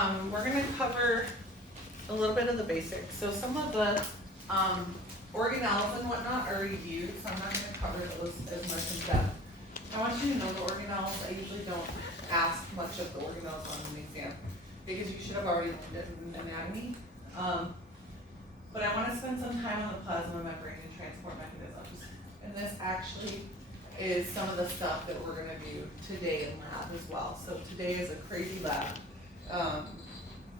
We're going to cover a little bit of the basics. So some of the organelles and whatnot are reviewed, so I'm not going to cover those as much in depth. I want you to know the organelles. I usually don't ask much of the organelles on an exam because you should have already learned it in anatomy. But I want to spend some time on the plasma membrane and transport mechanisms. And this actually is some of the stuff that we're going to do today in lab as well. So today is a crazy lab.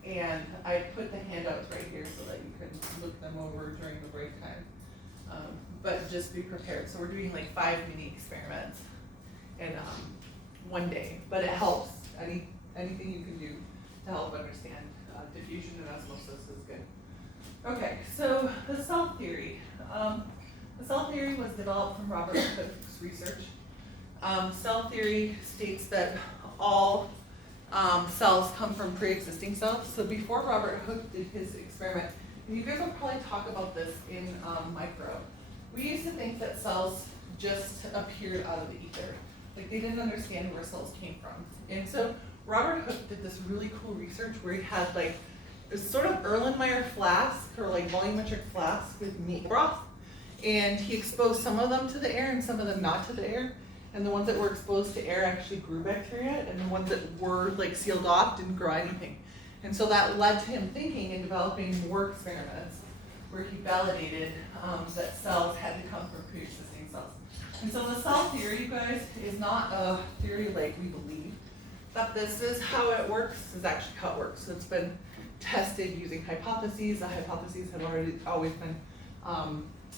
And I put the handouts right here so that you can look them over during the break time. But just be prepared. So we're doing like 5 mini experiments in one day. But it helps. Anything you can do to help understand diffusion and osmosis is good. Okay, so the cell theory. The cell theory was developed from Robert Hooke's research. Cell theory states that all cells come from pre-existing cells. So before Robert Hooke did his experiment, and you guys will probably talk about this in micro, we used to think that cells just appeared out of the ether. Like they didn't understand where cells came from. And so Robert Hooke did this really cool research where he had like this sort of Erlenmeyer flask or like volumetric flask with meat broth. And he exposed some of them to the air and some of them not to the air. And the ones that were exposed to air actually grew bacteria, and the ones that were like sealed off didn't grow anything. And so that led to him thinking and developing more experiments where he validated that cells had to come from pre-existing cells. And so the cell theory, you guys, is not a theory like we believe. That this is how it works is actually how it works. So it's been tested using hypotheses. The hypotheses have always been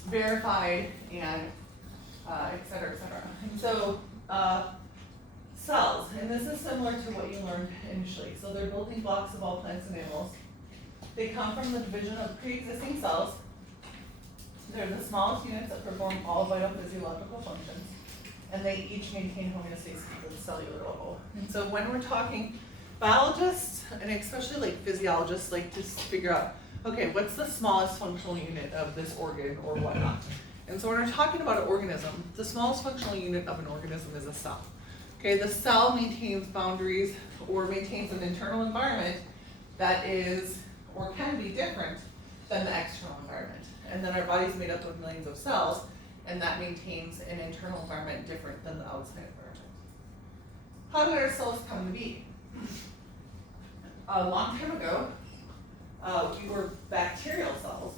verified and et cetera, et cetera. And so cells, and this is similar to what you learned initially. So they're building blocks of all plants and animals. They come from the division of pre-existing cells. They're the smallest units that perform all vital physiological functions, and they each maintain homeostasis at the cellular level. And so when we're talking, biologists, and especially like physiologists, like to figure out, okay, what's the smallest functional unit of this organ or whatnot? And so when we're talking about an organism, the smallest functional unit of an organism is a cell. Okay, the cell maintains boundaries or maintains an internal environment that is or can be different than the external environment. And then our body's made up of millions of cells, and that maintains an internal environment different than the outside environment. How did our cells come to be? A long time ago, we were bacterial cells.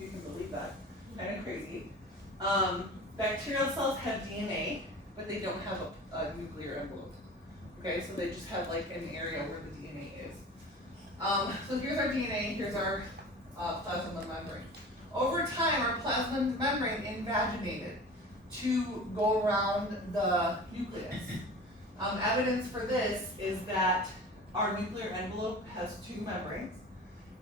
You can believe that. Kind of crazy. Bacterial cells have DNA, but they don't have a nuclear envelope. Okay, so they just have like an area where the DNA is. So here's our DNA, here's our plasma membrane. Over time, our plasma membrane invaginated to go around the nucleus. Evidence for this is that our nuclear envelope has 2 membranes,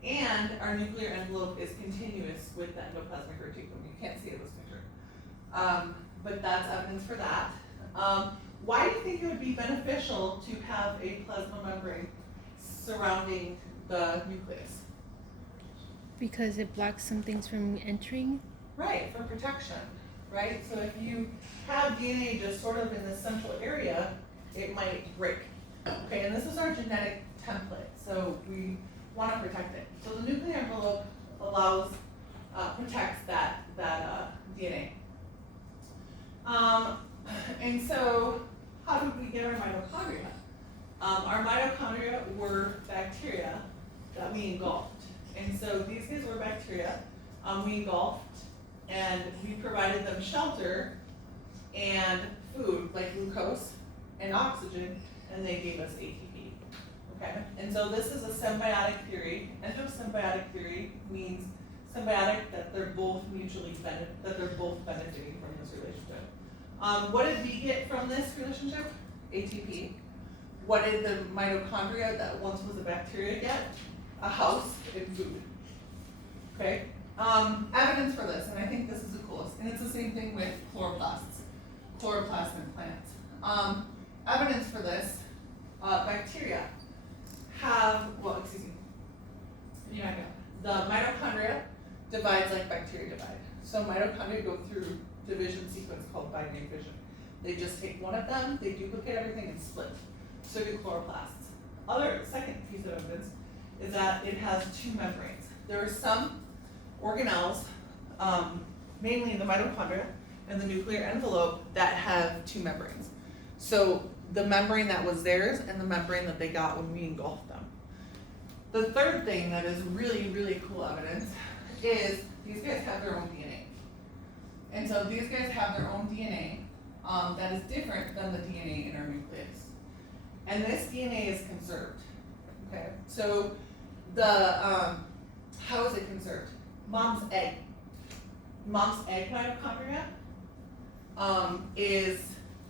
and our nuclear envelope is continuous with the endoplasmic reticulum. You can't see it in this picture. But that's evidence for that. Why do you think it would be beneficial to have a plasma membrane surrounding the nucleus? Because it blocks some things from entering? Right, for protection, right? So if you have DNA just sort of in the central area, it might break. Okay, and this is our genetic template, so we want to protect it. So the nuclear envelope allows, protects that DNA. And so how did we get our mitochondria? Our mitochondria were bacteria that we engulfed. And so these guys were bacteria we engulfed, and we provided them shelter and food like glucose and oxygen, and they gave us ATP. Okay, and so this is a symbiotic theory. Endosymbiotic theory means symbiotic, that they're both benefiting from this relationship. What did we get from this relationship? ATP. What did the mitochondria that once was a bacteria get? A house and food. Okay. Evidence for this, and I think this is the coolest, and it's the same thing with chloroplasts in plants. Evidence for this, bacteria have, the mitochondria divides like bacteria divide. So mitochondria go through division sequence called binary fission. They just take one of them, they duplicate everything and split. So do chloroplasts. other second piece of evidence is that it has two membranes. There are some organelles, mainly in the mitochondria and the nuclear envelope, that have two membranes. So the membrane that was theirs and the membrane that they got when we engulfed them. The third thing that is really, really cool evidence is these guys have their own DNA. And so these guys have their own DNA that is different than the DNA in our nucleus. And this DNA is conserved. Okay, so how is it conserved? Mom's egg mitochondria is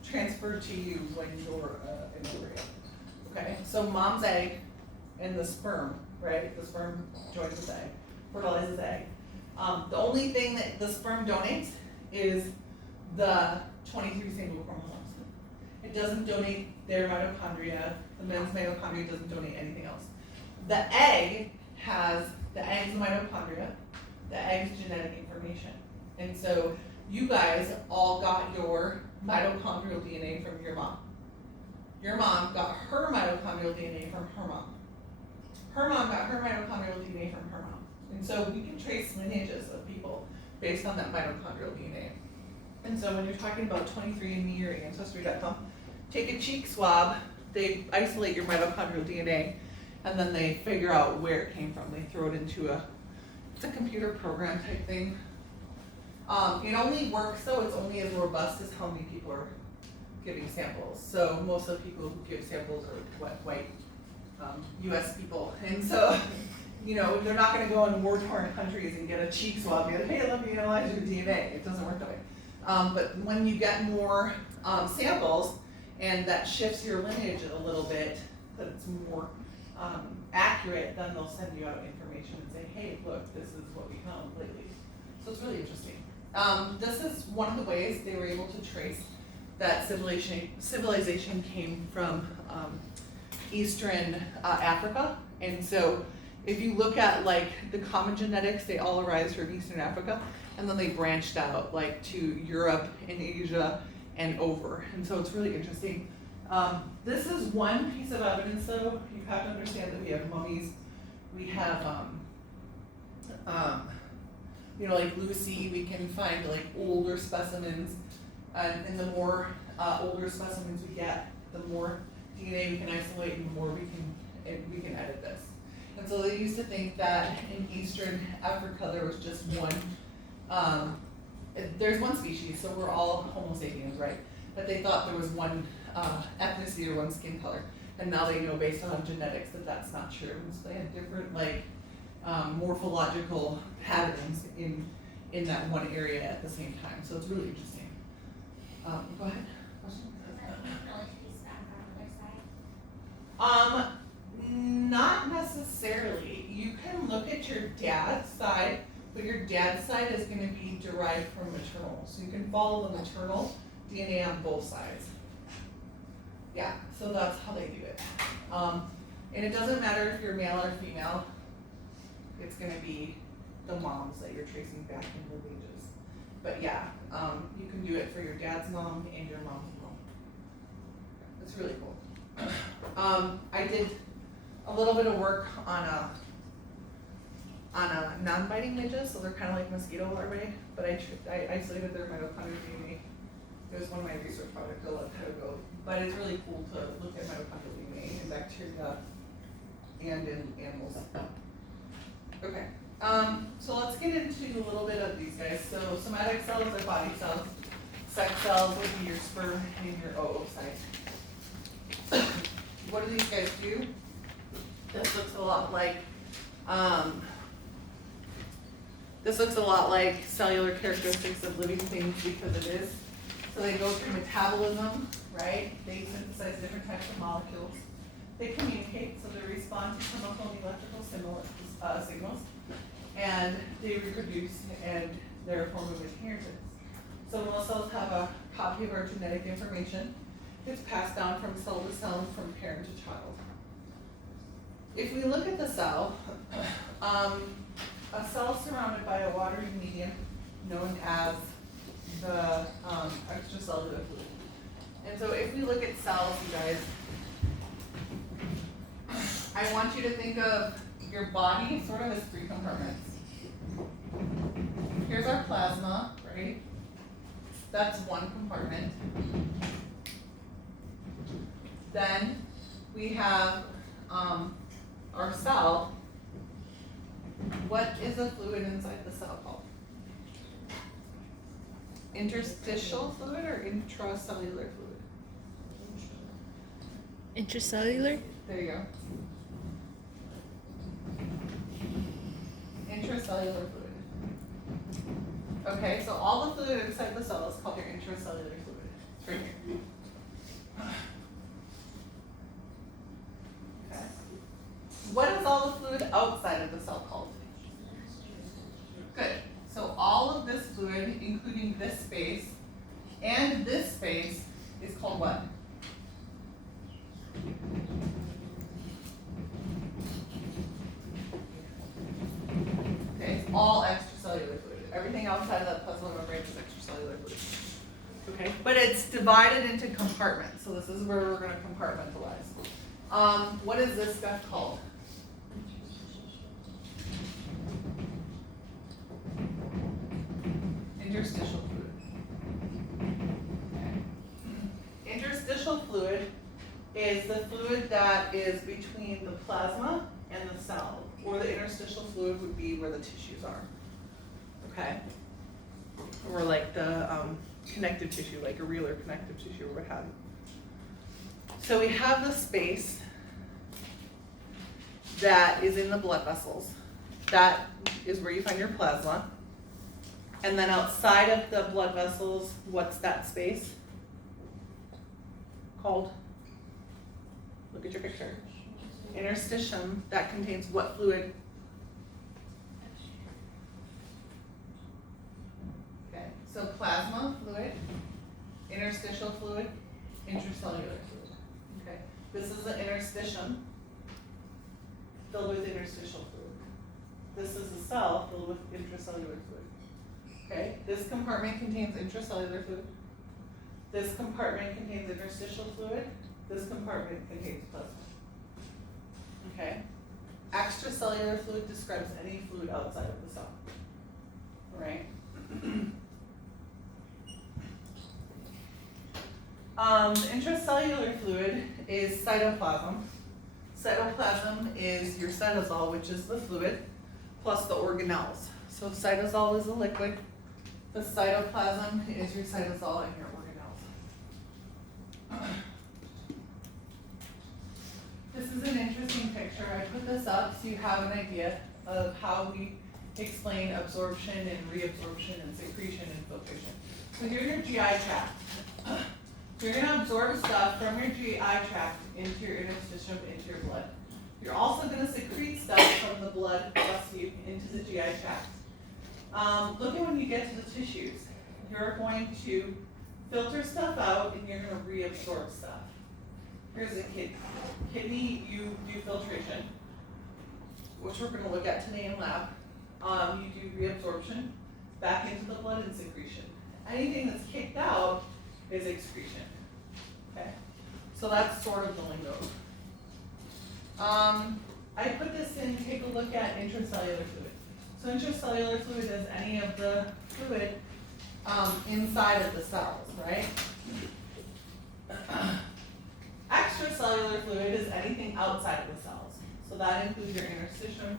transferred to you when you're an embryo. Okay, so mom's egg and the sperm, right? The sperm joins the egg, fertilizes the egg. The only thing that the sperm donates is the 23 single chromosomes. It doesn't donate their mitochondria. The men's mitochondria doesn't donate anything else. The egg has the egg's mitochondria, the egg's genetic information. And so you guys all got your mitochondrial DNA from your mom. Your mom got her mitochondrial DNA from her mom. Her mom got her mitochondrial DNA from her mom. And so we can trace lineages of people based on that mitochondrial DNA. And so when you're talking about 23andMe or Ancestry.com, take a cheek swab, they isolate your mitochondrial DNA, and then they figure out where it came from. They throw it into it's a computer program type thing. It only works though, it's only as robust as how many people are giving samples. So most of the people who give samples are white US people. And so, they're not gonna go in war-torn countries and get a cheek swab and hey, let me analyze your DNA. It doesn't work that way. But when you get more samples and that shifts your lineage a little bit, that it's more accurate, then they'll send you out information and say, hey, look, this is what we found lately. So it's really interesting. This is one of the ways they were able to trace that civilization came from Eastern Africa. And so if you look at the common genetics, they all arise from Eastern Africa, and then they branched out to Europe and Asia and over. And so it's really interesting. This is one piece of evidence though. You have to understand that we have mummies, we have like Lucy, we can find older specimens, and the more older specimens we get, the more DNA we can isolate and the more we can edit this. And so they used to think that in Eastern Africa there was just one, there's one species, so we're all Homo sapiens, right? But they thought there was one ethnicity or one skin color. And now they know based on genetics that that's not true. And so they had different morphological patterns in that one area at the same time. So it's really interesting. Go ahead. Question? Not necessarily. You can look at your dad's side, but your dad's side is going to be derived from maternal. So you can follow the maternal DNA on both sides. Yeah, so that's how they do it. And it doesn't matter if you're male or female, it's going to be the moms that you're tracing back in the lineages. But yeah, you can do it for your dad's mom and your mom's mom. It's really cool. I did a little bit of work on a non-biting midges, so they're kind of like mosquito larvae, but I isolated their mitochondrial DNA. It was one of my research projects a long time ago, but it's really cool to look at mitochondrial DNA in bacteria and in animals. Okay, so let's get into a little bit of these guys. So somatic cells are body cells. Sex cells would be your sperm and your oocyte. What do these guys do? This looks a lot like cellular characteristics of living things because it is. So they go through metabolism, right? They synthesize different types of molecules. They communicate, so they respond to chemical and electrical signals, and they reproduce, and they're a form of inheritance. So most cells have a copy of our genetic information. It's passed down from cell to cell and from parent to child. If we look at the cell, a cell is surrounded by a watery medium known as the extracellular fluid. And so if we look at cells, you guys, I want you to think of your body sort of as 3 compartments. Here's our plasma, right? That's 1 compartment. Then we have our cell. What is the fluid inside the cell called? Interstitial fluid or intracellular fluid? Intracellular? There you go. Intracellular fluid. Okay, so all the fluid inside the cell is called your intracellular fluid. It's right here. Okay. What is all the fluid outside of the cell called? Good. So all of this fluid, including this space and this space, is called what? Okay, it's all extracellular fluid. Everything outside of that plasma membrane is extracellular fluid. Okay, but it's divided into compartments. So this is where we're going to compartmentalize. What is this stuff called? Interstitial fluid. Okay. Interstitial fluid is the fluid that is between the plasma and the cell, or the interstitial fluid would be where the tissues are. Okay? Or like the connective tissue, like a real or connective tissue or what have you. So we have the space that is in the blood vessels. That is where you find your plasma. And then outside of the blood vessels, what's that space called? Look at your picture. Interstitium, that contains what fluid? Okay, so plasma fluid, interstitial fluid, intracellular fluid. Okay, this is the interstitium filled with interstitial fluid. This is the cell filled with intracellular fluid. Okay, this compartment contains intracellular fluid. This compartment contains interstitial fluid. This compartment contains plasma. Okay, extracellular fluid describes any fluid outside of the cell. All right. Intracellular fluid is cytoplasm. Cytoplasm is your cytosol, which is the fluid, plus the organelles. So cytosol is a liquid. The cytoplasm is your cytosol and your organelles. This is an interesting picture. I put this up so you have an idea of how we explain absorption and reabsorption and secretion and filtration. So here's your GI tract. You're going to absorb stuff from your GI tract into your interstitium, into your blood. You're also going to secrete stuff from the blood plus you into the GI tract. Look at when you get to the tissues. You're going to filter stuff out and you're going to reabsorb stuff. Here's a kidney. Kidney, you do filtration, which we're going to look at today in lab. You do reabsorption back into the blood and secretion. Anything that's kicked out is excretion. Okay, so that's sort of the lingo. I put this in. Take a look at intracellular fluid. So intracellular fluid is any of the fluid inside of the cells, right? Extracellular fluid is anything outside of the cells. So that includes your interstitium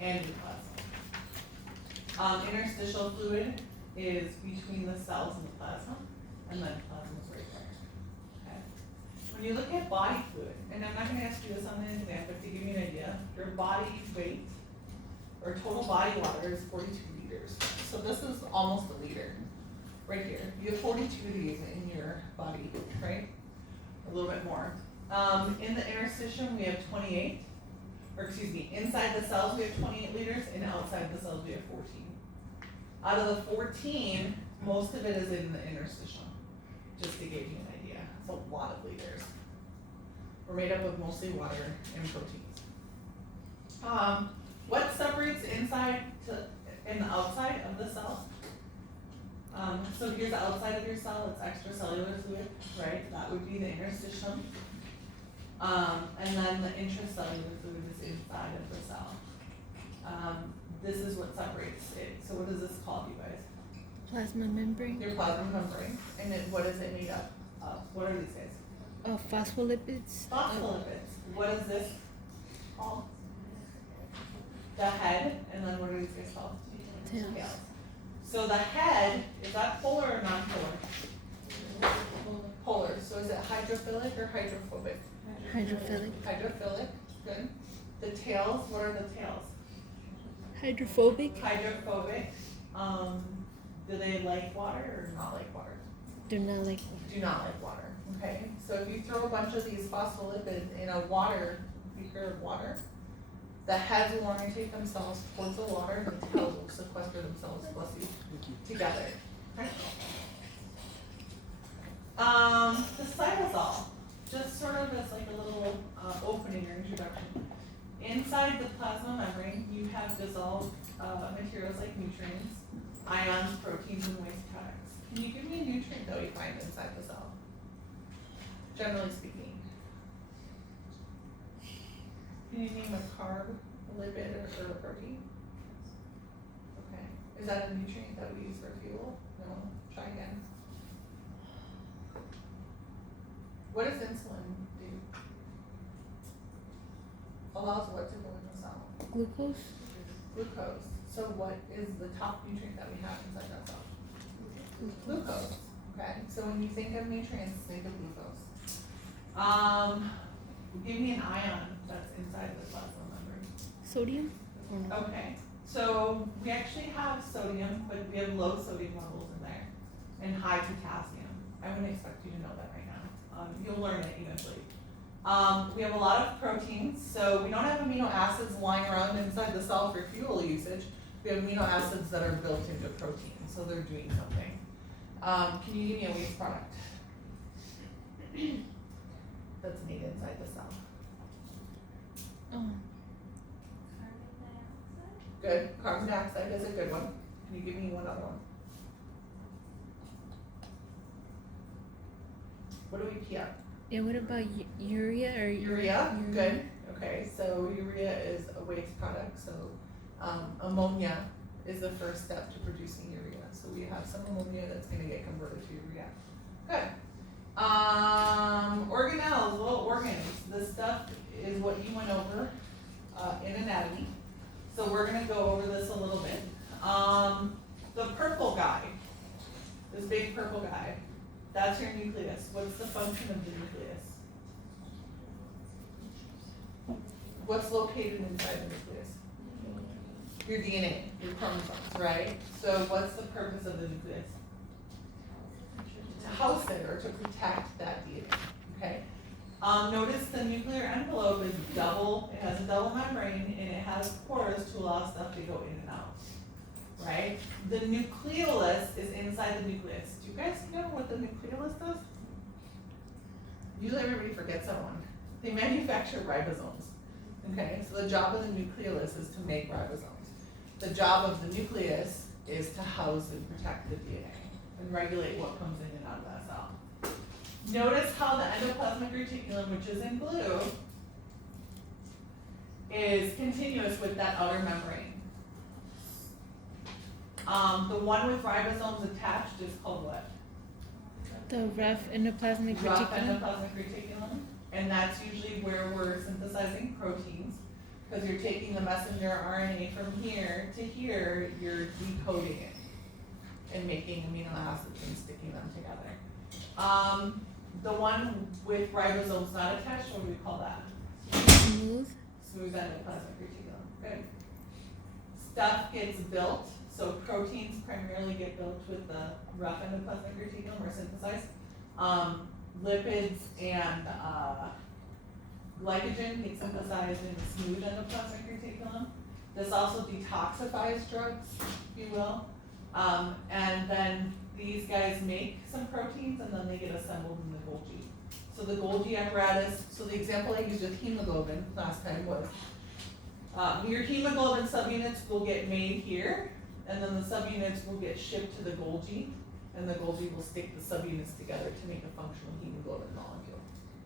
and your plasma. Interstitial fluid is between the cells and the plasma, and then plasma is right there. Okay. When you look at body fluid, and I'm not going to ask you this on the exam, but to give you an idea, your body weight or total body water is 42 liters. So this is almost a liter right here. You have 42 of these in your body, right? A little bit more. In the interstitium, we have 28, or excuse me, inside the cells we have 28 liters, and outside the cells we have 14. Out of the 14, most of it is in the interstitium, just to give you an idea. It's a lot of liters. We're made up of mostly water and proteins. What separates inside and the outside of the cell? So here's the outside of your cell, it's extracellular fluid, right? That would be the interstitium. And then the intracellular fluid is inside of the cell. This is what separates it. So what is this called, you guys? Plasma membrane. Your plasma membrane. And then what is it made up of? What are these guys? Oh, phospholipids. Phospholipids. What is this called? The head. And then what are these guys called? Tails. Tails. So the head, is that polar or non-polar? Polar. So is it hydrophilic or hydrophobic? Hydrophilic. Hydrophilic. Good. The tails, what are the tails? Hydrophobic. Hydrophobic. Do they like water or not like water? Do not like. Do not like water. Okay. So if you throw a bunch of these phospholipids in a beaker of water, the heads will orientate themselves towards the water, and the tails will sequester themselves, bless you, together. Okay. The cytosol, just sort of as like a little opening or introduction. Inside the plasma membrane, you have dissolved materials like nutrients, ions, proteins, and waste products. Can you give me a nutrient that we find inside the cell? Generally speaking. Can you name a carb, a lipid, or a protein? Okay. Is that a nutrient that we use for fuel? No. Try again. What does insulin do? Allows what to go in the cell? Glucose. Glucose. So what is the top nutrient that we have inside that cell? Glucose. Okay. So when you think of nutrients, think of glucose. Give me an ion that's inside the plasma membrane. Sodium. Or no? Okay. So we actually have sodium, but we have low sodium levels in there, and high potassium. I wouldn't expect you to know that right now. You'll learn it eventually. We have a lot of proteins, so we don't have amino acids lying around inside the cell for fuel usage. We have amino acids that are built into protein, so they're doing something. Can you give me a waste product that's made inside the cell? Oh, Good. Carbon dioxide is a good one. Can you give me one other one? What do we pee up? yeah. What about urea or Urea. Good. Okay, so urea is a waste product. So ammonia is the first step to producing urea. So we have some ammonia that's going to get converted to urea. Good. Organelles, little organs. This stuff is what you went over in anatomy. So we're going to go over this a little bit. The purple guy, this big purple guy, that's your nucleus. What's the function of the nucleus? What's located inside the nucleus? Your DNA, your chromosomes, right? So what's the purpose of the nucleus? To house it or to protect that DNA, okay? Notice the nuclear envelope is double, it has a double membrane, and it has pores to allow stuff to go in and out, right? The nucleolus is inside the nucleus. Do you guys know what the nucleolus does? Usually everybody forgets that one. They manufacture ribosomes, okay? So the job of the nucleolus is to make ribosomes. The job of the nucleus is to house and protect the DNA and regulate what comes in and out of that cell. Notice how the endoplasmic reticulum, which is in blue, is continuous with that outer membrane. The one with ribosomes attached is called what? the rough endoplasmic Rough reticulum. endoplasmic reticulum. And that's usually where we're synthesizing proteins, because you're taking the messenger RNA from here to here, you're decoding it and making amino acids and sticking them together. The one with ribosomes not attached, what do we call that? Smooth. Smooth endoplasmic reticulum. Good. Stuff gets built, so proteins primarily get built with the rough endoplasmic reticulum or synthesized. Lipids and glycogen get synthesized in the smooth endoplasmic reticulum. This also detoxifies drugs, if you will. And then these guys make some proteins and then they get assembled in the Golgi. So the Golgi apparatus, so the example I used with hemoglobin last time was, your hemoglobin subunits will get made here, and then the subunits will get shipped to the Golgi, and the Golgi will stick the subunits together to make a functional hemoglobin molecule,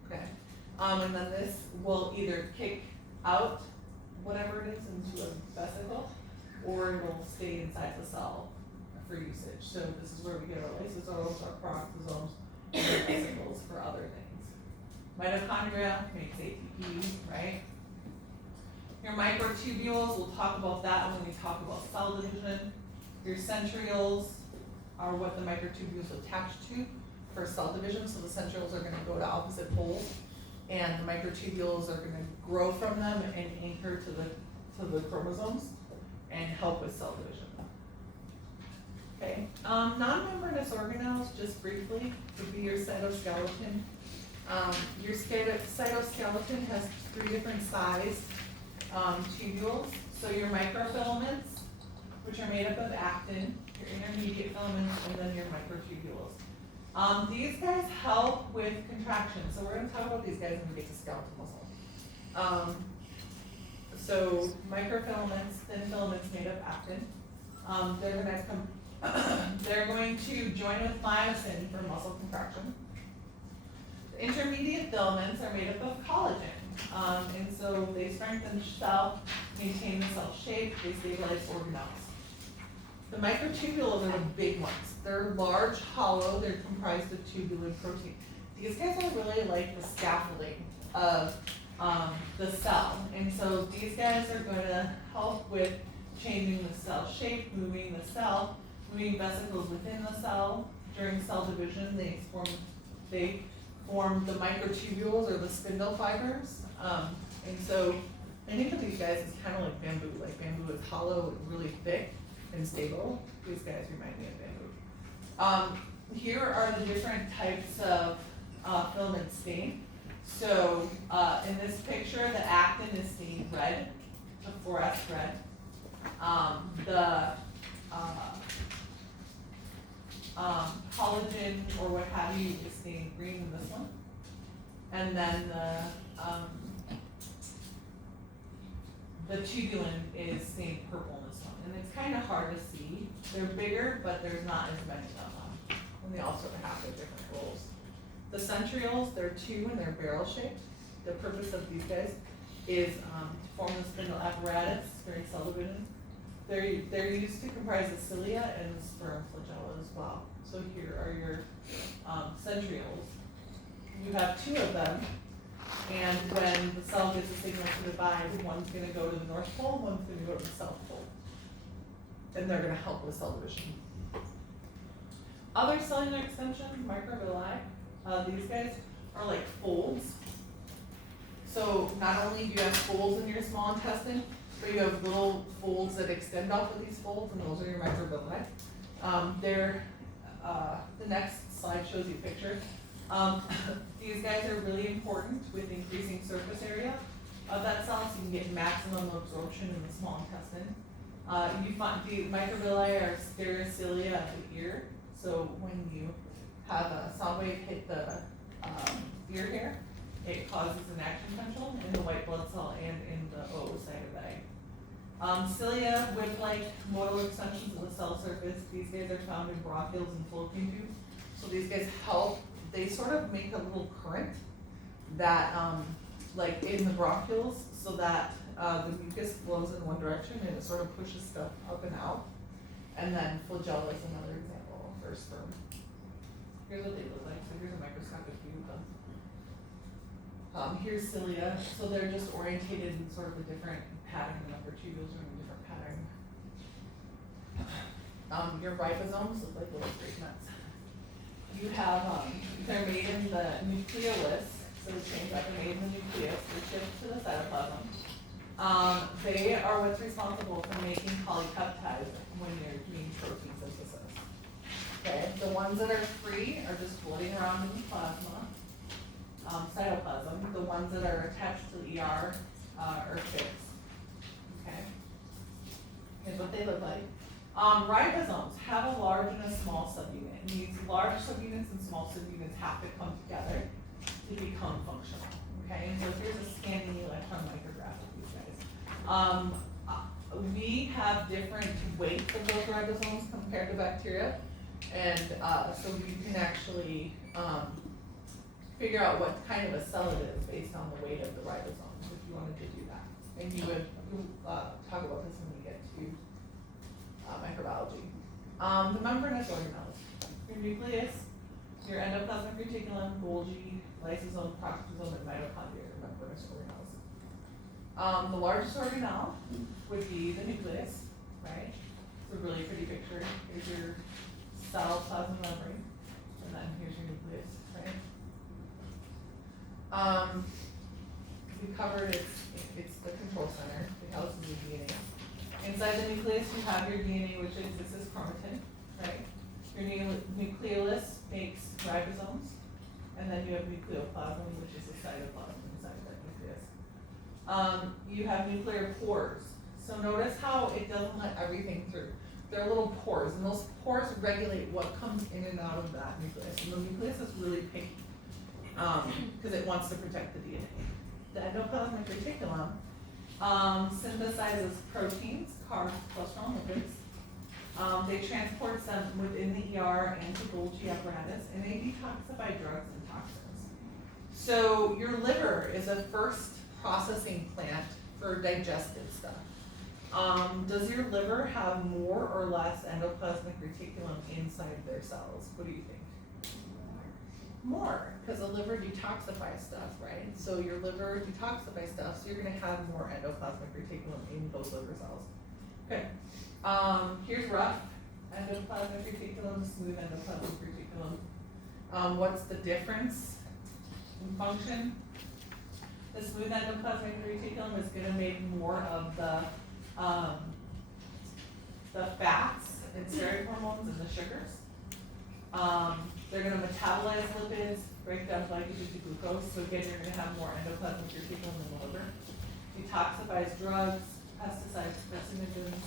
okay? And then this will either kick out whatever it is into a vesicle, or it'll stay inside the cell for usage. So this is where we get our lysosomes, our peroxisomes, and our vesicles for other things. Mitochondria makes ATP, right? Your microtubules, we'll talk about that when we talk about cell division. Your centrioles are what the microtubules attach to for cell division, so the centrioles are gonna go to opposite poles, and the microtubules are gonna grow from them and anchor to the chromosomes and help with cell division. Okay, non-membranous organelles, just briefly, would be your cytoskeleton. Your cytoskeleton has 3 different sized tubules. So your microfilaments, which are made up of actin, your intermediate filaments, and then your microtubules. These guys help with contraction. So we're going to talk about these guys when we get to skeletal muscle. So microfilaments, thin filaments made of actin. They're going to join with myosin for muscle contraction. The intermediate filaments are made up of collagen, and so they strengthen the cell, maintain the cell shape, they stabilize organelles. The microtubules are the big ones. They're large, hollow, they're comprised of tubulin protein. These guys are really like the scaffolding of the cell, and so these guys are going to help with changing the cell shape, moving the cell, moving vesicles within the cell. During cell division, they form the microtubules or the spindle fibers. And so think of these guys as kind of like bamboo. Like bamboo is hollow and really thick and stable. These guys remind me of bamboo. Here are the different types of filament stain. So in this picture, the actin is stained red, the fluorescent red. Collagen or what have you is stained green in this one. And then the tubulin is stained purple in this one. And it's kind of hard to see. They're bigger, but there's not as many of them. And they also have their different roles. The centrioles, they're 2 and they're barrel shaped. The purpose of these guys is to form the spindle apparatus during cell division. They're used to comprise the cilia and the sperm flagella as well. So here are your centrioles. You have 2 of them, and when the cell gets a signal to divide, one's going to go to the north pole, one's going to go to the south pole. And they're going to help with cell division. Other cellular extensions, microvilli, these guys are like folds. So not only do you have folds in your small intestine, but you have little folds that extend off of these folds, and those are your microvilli. The next slide shows you a picture. These guys are really important with increasing surface area of that cell, so you can get maximum absorption in the small intestine. You find the microvilli are stereocilia of the ear, so when you have a sound wave hit the ear hair, it causes an action potential in the white blood cell and in the oocyte of the egg. Cilia, whip-like modal extensions of the cell surface. These guys are found in bronchioles and fallopian tubes. So these guys help, they sort of make a little current that, like in the bronchioles, so that the mucus flows in one direction and it sort of pushes stuff up and out. And then flagella is another example for sperm. Here's what they look like. So here's a microscopic view of them. Here's cilia, so they're just orientated in sort of a different pattern. The microtubules are in a different pattern. Your ribosomes look like little grape nuts. You have, they're made in the nucleolus, so the chains that are made in the nucleus, they shift to the cytoplasm. They are what's responsible for making polypeptides when you're doing protein synthesis. Okay, the ones that are free are just floating around in the plasma, cytoplasm. The ones that are attached to the ER are fixed. Okay, here's what they look like. Ribosomes have a large and a small subunit. And these large subunits and small subunits have to come together to become functional. Okay, and so here's a scanning electron micrograph of these guys. We have different weights of those ribosomes compared to bacteria, and so you can actually figure out what kind of a cell it is based on the weight of the ribosomes, if you wanted to do that. And you would, talk about this when we get to, microbiology. The membranous organelles, your nucleus, your endoplasmic reticulum, Golgi, lysosome, peroxisome, and mitochondria are membranous organelles. The largest organelle would be the nucleus, right? It's a really pretty picture. Here's your cell plasma membrane, and then here's your nucleus, right? We covered it's the control center, it houses your DNA. Inside the nucleus, you have your DNA, which is, this is chromatin, right? Your nucleolus makes ribosomes, and then you have nucleoplasm, which is the cytoplasm inside that nucleus. You have nuclear pores. So notice how it doesn't let everything through. There are little pores, and those pores regulate what comes in and out of that nucleus. And the nucleus is really picky, because it wants to protect the DNA. The endoplasmic reticulum synthesizes proteins, carbs, cholesterol, and lipids. They transport them within the ER and to Golgi apparatus, and they detoxify drugs and toxins. So your liver is a first processing plant for digestive stuff. Does your liver have more or less endoplasmic reticulum inside their cells? What do you think? More, because the liver detoxifies stuff, right? So your liver detoxifies stuff, so you're gonna have more endoplasmic reticulum in those liver cells. Okay, here's rough endoplasmic reticulum, smooth endoplasmic reticulum. What's the difference in function? The smooth endoplasmic reticulum is gonna make more of the fats and steroid hormones and the sugars. They're gonna metabolize lipids, break down glycogen to glucose, so again, you're gonna have more endoplasmic reticulum in the liver. Detoxifies drugs, pesticides, carcinogens.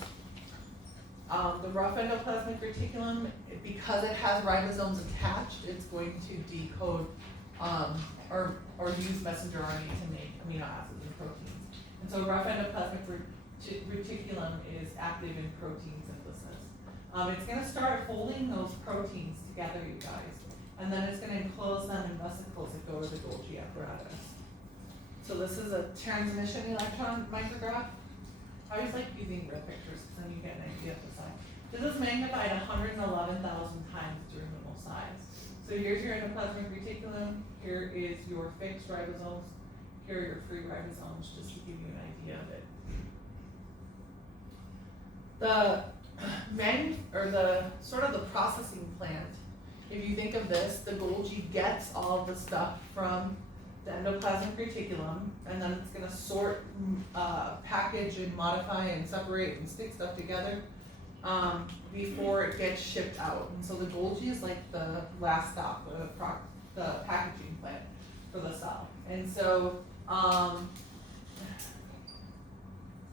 The rough endoplasmic reticulum, because it has ribosomes attached, it's going to decode, or use messenger RNA to make amino acids and proteins. And so rough endoplasmic reticulum is active in protein synthesis. It's gonna start holding those proteins together, you guys, and then it's gonna enclose them in vesicles that go to the Golgi apparatus. So this is a transmission electron micrograph. I always like using real pictures because then you get an idea of the size. This is magnified 111,000 times during normal size. So here's your endoplasmic reticulum, here is your fixed ribosomes, here are your free ribosomes, just to give you an idea of it. The sort of the processing plant, if you think of this, the Golgi gets all of the stuff from the endoplasmic reticulum, and then it's gonna sort, package and modify and separate and stick stuff together before it gets shipped out. And so the Golgi is like the last stop, the packaging plant for the cell. And so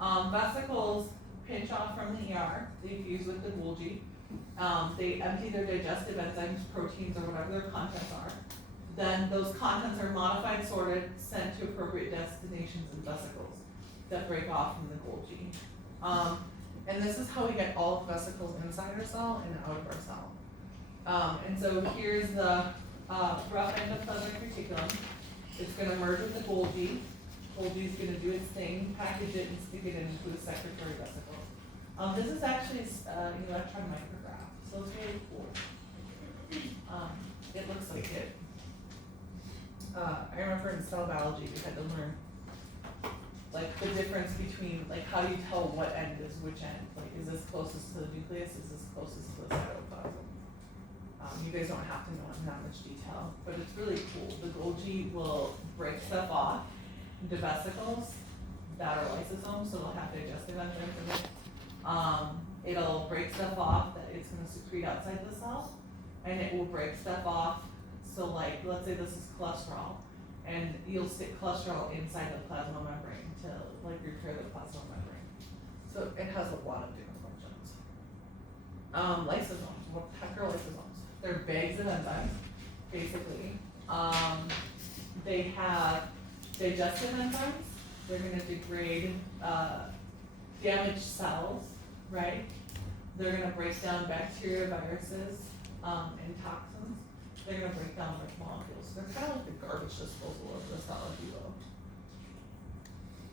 vesicles pinch off from the ER, they fuse with the Golgi. They empty their digestive enzymes, proteins, or whatever their contents are. Then those contents are modified, sorted, sent to appropriate destinations and vesicles that break off from the Golgi. And this is how we get all the vesicles inside our cell and out of our cell. And so here's the rough endoplasmic reticulum. It's gonna merge with the Golgi. Golgi's gonna do its thing, package it, and stick it into a secretory vesicle. This is actually an electron micrograph, so it's really cool. It looks like it. I remember in cell biology we had to learn like the difference between, like, how do you tell what end is which end? Like, is this closest to the nucleus, is this closest to the cytoplasm? You guys don't have to know in that much detail, but it's really cool. The Golgi will break stuff off into vesicles that are lysosomes, so they'll have digestive enzymes in it. It'll break stuff off that it's gonna secrete outside the cell, and it will break stuff off. So like, let's say this is cholesterol, and you'll stick cholesterol inside the plasma membrane to like repair the plasma membrane. So it has a lot of different functions. Lysosomes, what the heck are lysosomes? They're bags of enzymes, basically. They have digestive enzymes. They're gonna degrade damaged cells, right? They're gonna break down bacteria, viruses, and toxins. they're gonna break down like molecules. They're kind of like the garbage disposal of the cell, if you will.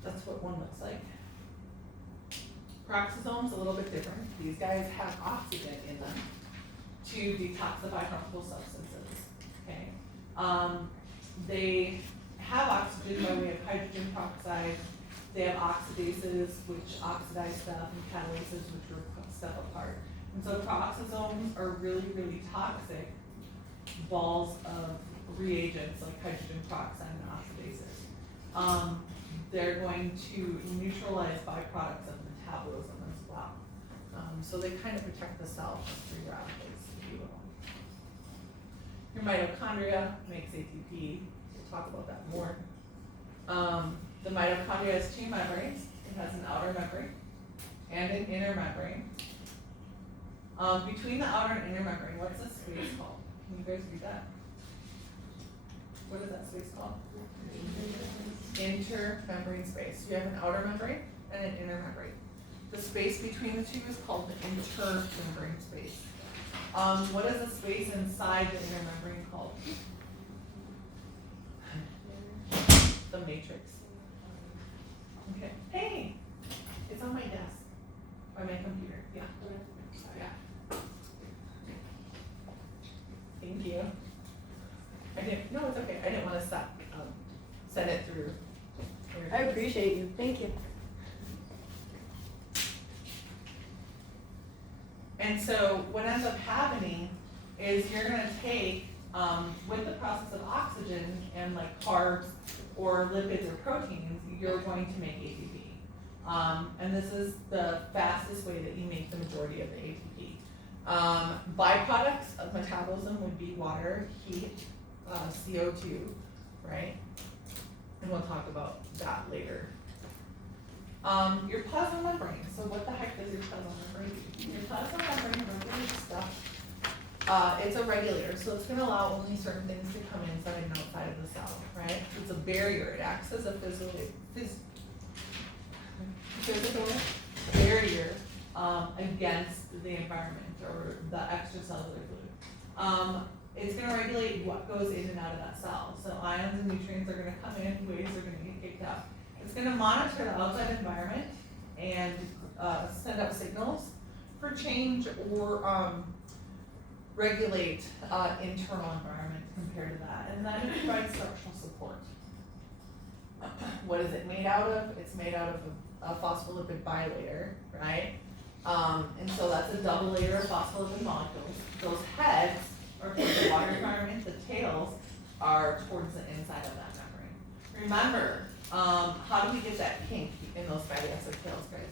That's what one looks like. Peroxisomes, a little bit different. These guys have oxygen in them to detoxify harmful substances, okay? They have oxygen by way of hydrogen peroxide. They have oxidases, which oxidize stuff, and catalases, which rip stuff apart. And so peroxisomes are really, really toxic balls of reagents like hydrogen peroxide and oxidases. They're going to neutralize byproducts of metabolism as well. So they kind of protect the cell from free radicals, if you will. Your mitochondria makes ATP. We'll talk about that more. The mitochondria has two membranes. It has an outer membrane and an inner membrane. Between the outer and inner membrane, what's this space called? Can you guys read that? What is that space called? Intermembrane space. You have an outer membrane and an inner membrane. The space between the two is called the intermembrane space. What is the space inside the inner membrane called? The matrix. Okay. Hey, it's on my desk. By my computer. Yeah. Yeah. Thank you. No, it's okay. I didn't want to stop. Send it through. I appreciate you. Thank you. And so what ends up happening is you're gonna take, with the process of oxygen and like carbs or lipids or proteins, you're going to make ATP. And this is the fastest way that you make the majority of the ATP. Byproducts of metabolism would be water, heat, CO2, right? And we'll talk about that later. Your plasma membrane. So what the heck does your plasma membrane do? Your plasma membrane regulates stuff. It's a regulator, so it's gonna allow only certain things to come inside and outside of the cell, right? It's a barrier. It acts as a physical barrier against the environment or the extracellular fluid. It's gonna regulate what goes in and out of that cell. So ions and nutrients are gonna come in, waves are gonna get kicked out. It's gonna monitor the outside environment and send out signals for change or regulate internal environment compared to that. And then it provides structural support. What is it made out of? It's made out of a phospholipid bilayer, right? And so that's a double layer of phospholipid molecules. Those heads are towards the water environment, the tails are towards the inside of that membrane. Remember, how do we get that kink in those fatty acid tails, guys?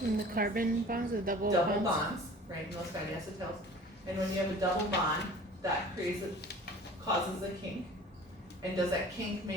In the carbon bonds, the double Bonds, right, in those fatty acid tails. And when you have a double bond, that causes a kink. And does that kink make